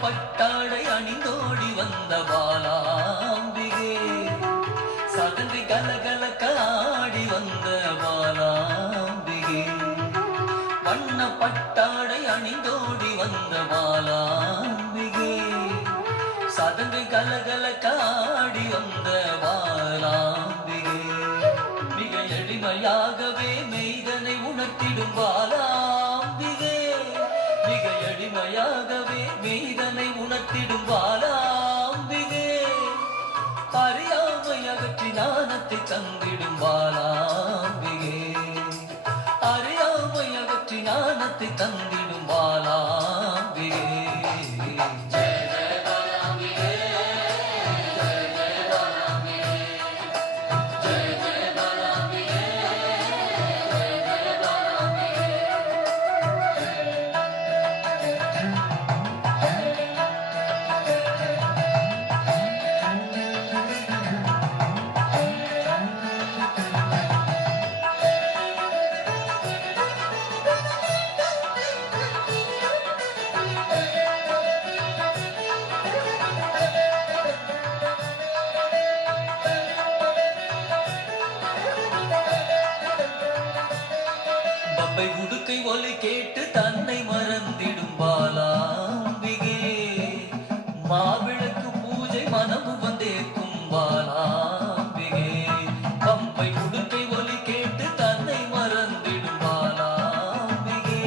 பட்டாடை அணிந்தோடி வந்த பாலாம்பிகே சதங்கை கலகலக்க ஆடி வந்த பாலாம்பிகே வண்ண பட்டாடை அணிந்தோடி வந்த பாலாம்பிகே சதங்கை கலகலக்க ஆடி வந்த பாலாம்பிகே மிக எளிமையாகவே மெய்தனை உணர்த்திடும் பாலாம்பிகே மிக எளிமையாகவே மெய்தனை உணர்த்திடும் பாலாம்பிகே அறியாமை அகற்றி ஞானத்தை தந்திடும் பாலாம்பிகே அறியாமை அகற்றி ஞானத்தை தந்திடும் பாலாம்பிகே பம்பை உடுக்கை ஒலி கேட்டு தன்னை மறந்திடும் பாலாம்பிகே மாவிளக்கு பூஜை மனமு வந்தேற்கும் பாலாம்பிகே பம்பை உடுக்கை ஒலி கேட்டு தன்னை மறந்திடும் பாலாம்பிகே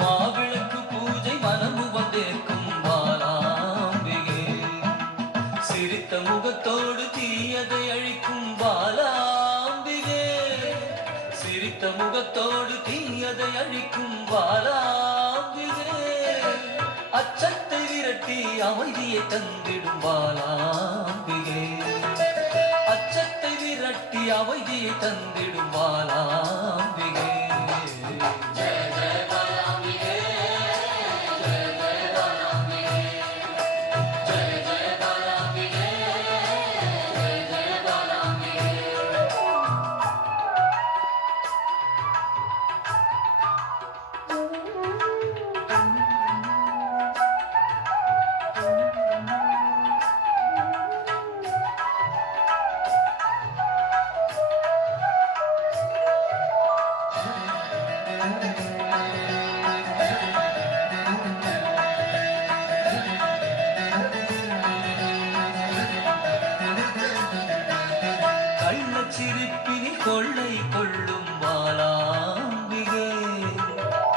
மாவிளக்கு பூஜை மனமு வந்தேற்கும் பாலாம்பிகே சிரித்த முகத்தோடு தீயதை அழிக்கும் பாலாம்பிகே சிரித்த முகத்தோடு தீயதை அழிக்கும் பாலாம்பிகே அச்சத்தை விரட்டி அமைதியை தந்திடும் பாலாம்பிகே அச்சத்தை விரட்டி அமைதியை தந்திடும் பாலாம்பிகே